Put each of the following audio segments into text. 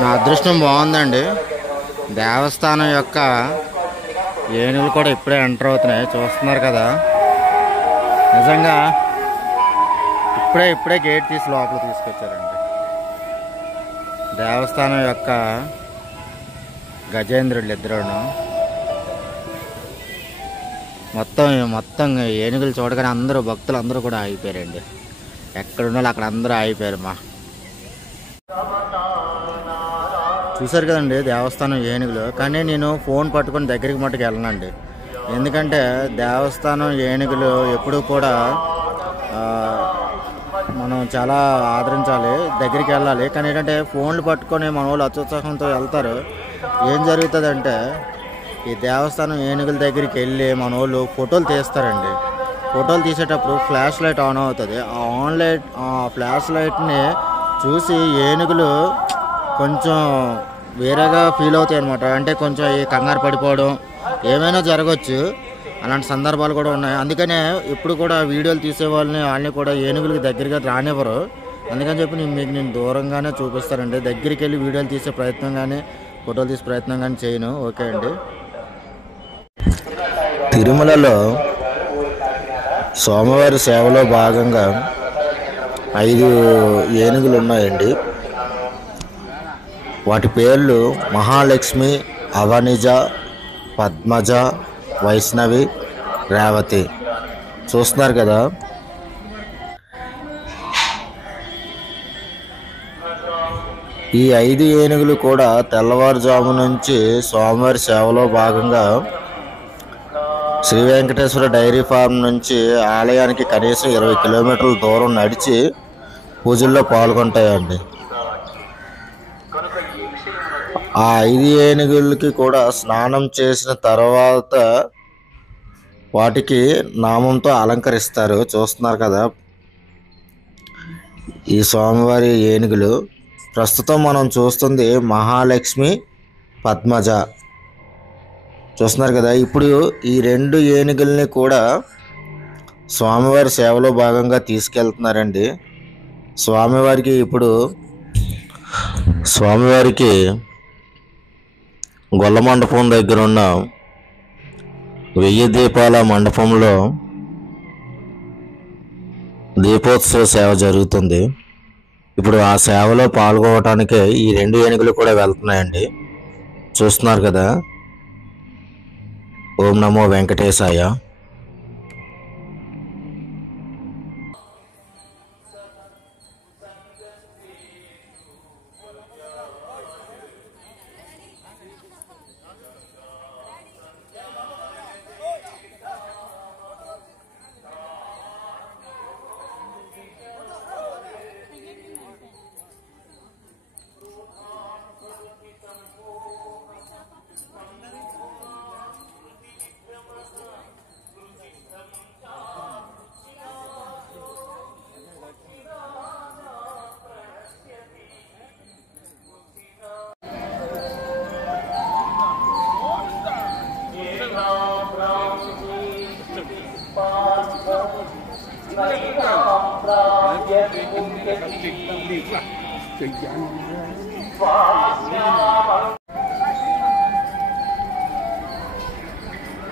నా అదృష్టం బాగుందండి. దేవస్థానం యొక్క ఏనుగులు కూడా ఇప్పుడే ఎంటర్ అవుతున్నాయి, చూస్తున్నారు కదా. నిజంగా ఇప్పుడే గేట్ తీసి లోపల తీసుకొచ్చారండి. దేవస్థానం యొక్క గజేంద్రులు ఇద్దరును మొత్తం ఏనుగులు చూడగానే అందరూ భక్తులు అందరూ కూడా ఆగిపోయారండి. ఎక్కడున్నా అక్కడ అందరూ ఆగిపోయారు. చూసారు కదండి దేవస్థానం ఏనుగులు. కానీ నేను ఫోన్ పట్టుకొని దగ్గరికి మట్టుకు వెళ్ళనండి. ఎందుకంటే దేవస్థానం ఏనుగులు ఎప్పుడూ కూడా మనం చాలా ఆదరించాలి, దగ్గరికి వెళ్ళాలి. కానీ ఏంటంటే ఫోన్లు పట్టుకొని మన వాళ్ళు అత్యుత్సాహంతో వెళ్తారు. ఏం జరుగుతుందంటే ఈ దేవస్థానం ఏనుగుల దగ్గరికి వెళ్ళి మన వాళ్ళు ఫోటోలు తీస్తారండి. ఫోటోలు తీసేటప్పుడు ఫ్లాష్ లైట్ ఆన్ అవుతుంది. ఆ ఫ్లాష్ లైట్ని చూసి ఏనుగులు కొంచెం వేరేగా ఫీల్ అవుతాయి అన్నమాట. అంటే కొంచెం ఈ కంగారు పడిపోవడం ఏమైనా జరగవచ్చు. అలాంటి సందర్భాలు కూడా ఉన్నాయి. అందుకనే ఇప్పుడు కూడా వీడియోలు తీసే వాళ్ళని కూడా ఏనుగులకి దగ్గరగా రానివ్వరు. అందుకని చెప్పి మీకు నేను దూరంగానే చూపిస్తానండి. దగ్గరికి వెళ్ళి వీడియోలు తీసే ప్రయత్నం కానీ ఫోటోలు తీసే ప్రయత్నం కానీ చేయను. ఓకే అండి. తిరుమలలో స్వామివారి సేవలో భాగంగా 5 ఏనుగులు ఉన్నాయండి. వాటి పేర్లు మహాలక్ష్మి, అవనిజ, పద్మజ, వైష్ణవి, రేవతి. చూస్తున్నారు కదా. ఈ 5 ఏనుగులు కూడా తెల్లవారుజాము నుంచి స్వామివారి సేవలో భాగంగా శ్రీ వెంకటేశ్వర డైరీ ఫార్మ్ నుంచి ఆలయానికి కనీసం 20 కిలోమీటర్ల దూరం నడిచి పూజల్లో పాల్గొంటాయండి. ఆ 5 ఏనుగులకి కూడా స్నానం చేసిన తర్వాత వాటికి నామంతో అలంకరిస్తారు. చూస్తున్నారు కదా ఈ స్వామివారి ఏనుగులు. ప్రస్తుతం మనం చూస్తుంది మహాలక్ష్మి, పద్మజ. చూస్తున్నారు కదా. ఇప్పుడు ఈ 2 ఏనుగుల్ని కూడా స్వామివారి సేవలో భాగంగా తీసుకెళ్తున్నారండి. స్వామివారికి గొల్ల మండపం దగ్గర ఉన్న 1000 దీపాల మండపంలో దీపోత్సవ సేవ జరుగుతుంది. ఇప్పుడు ఆ సేవలో పాల్గొనటానికి ఈ 2 ఏనుగులు కూడా వెళ్తున్నాయండి. చూస్తున్నారు కదా. ఓం నమో వెంకటేశాయ.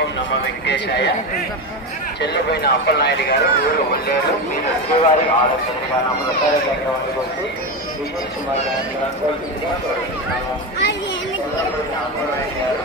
ఓం నమో వెంకటేశాయ. చెల్లబోయిన అప్పలనాయుడు గారు ఊరు ఒళ్ళేరు. మీరు శ్రీవారి ఆలోచనగా నమ్మకాలు వండుకొచ్చి విజయ్ కుమార్ గారిని చెల్లబోయిన అప్పలనాయుడు గారు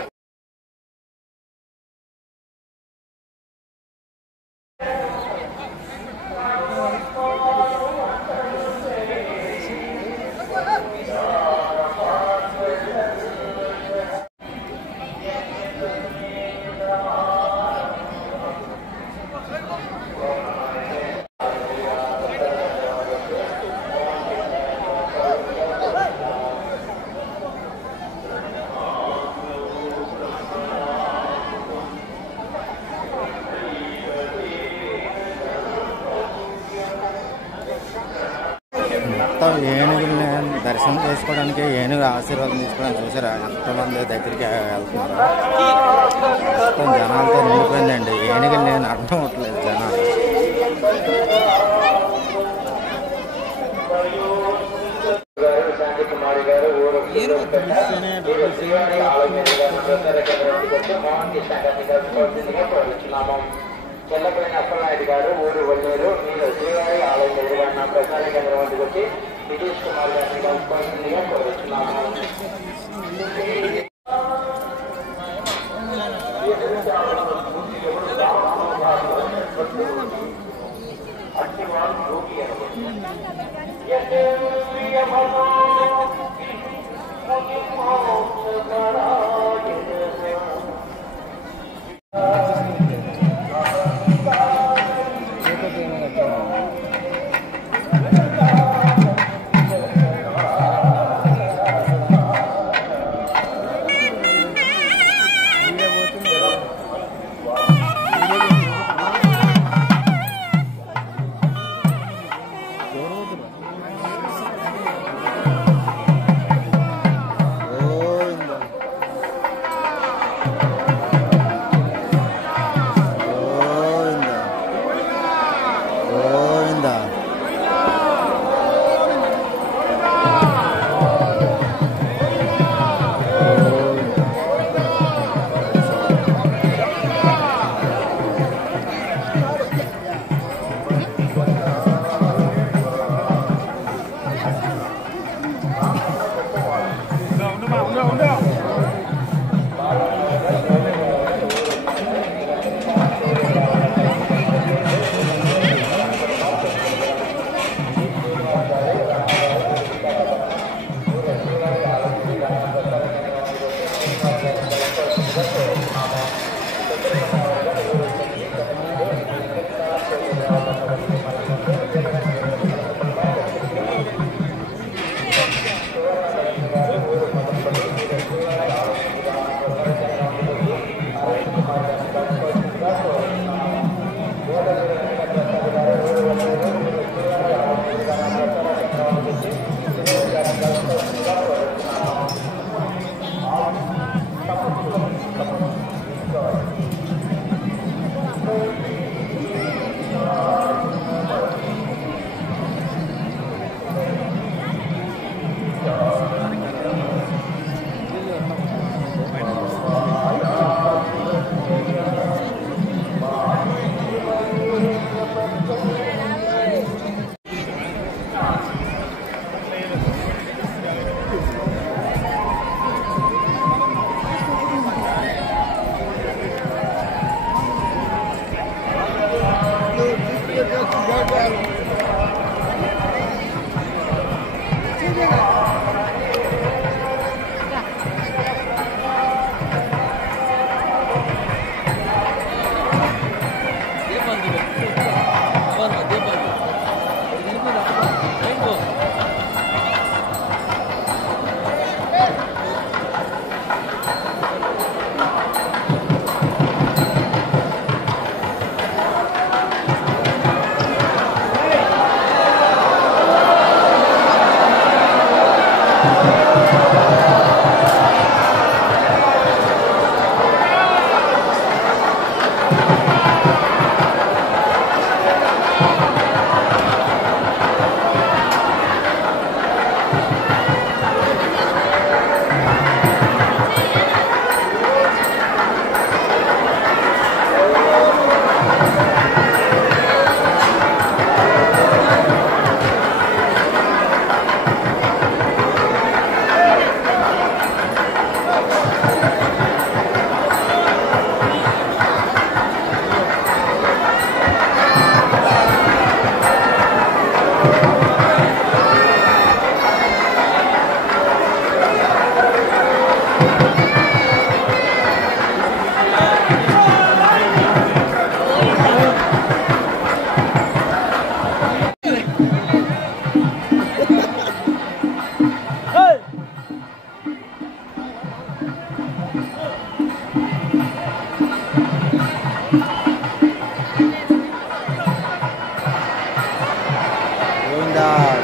ఏనుగుల్ని దర్శనం చేసుకోవడానికి, ఏనుగు ఆశీర్వాదం తీసుకోవడానికి చూసారా ఎంతమంది దగ్గరికి వెళ్తున్నారు. మొత్తం జనాలతో నిండిపోయిందండి. ఏనుగులు నేను అర్థం అవట్లేదు జనాలు. శాంతి కుమారి గారు ఊరు మీరు శ్రీవారి ఆలయం ఎదురుగా ఉన్న ప్రసార కేంద్రానికి వచ్చి మోహన్ కృష్ణ గారిని కలుసుకోవాల్సిందిగా కోరుతున్నాము. చెల్లపైన అప్పలనాయుడు గారు ఊరు వల్లేరు మీరు శ్రీవారి ఆలయం ఎదురుగా ఉన్న ప్రసార కేంద్రం వద్దకు వచ్చి నితీష్ కుమార్ గారిని కలుసుకోవాల్సిందిగా కోరుతున్నాము.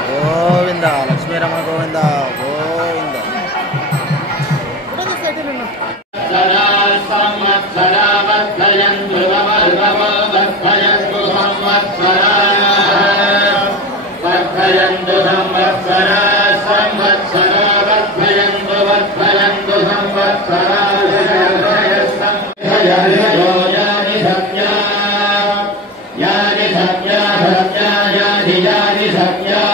గోవింద లక్ష్మీరమణ గోవింద గోవింద. सख्या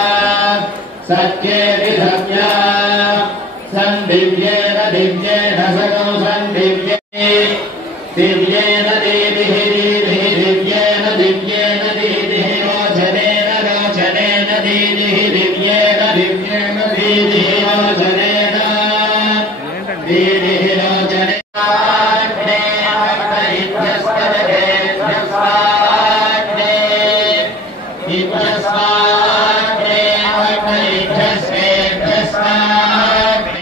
सख्येति सख्या सन्दिव्येन दिव्ये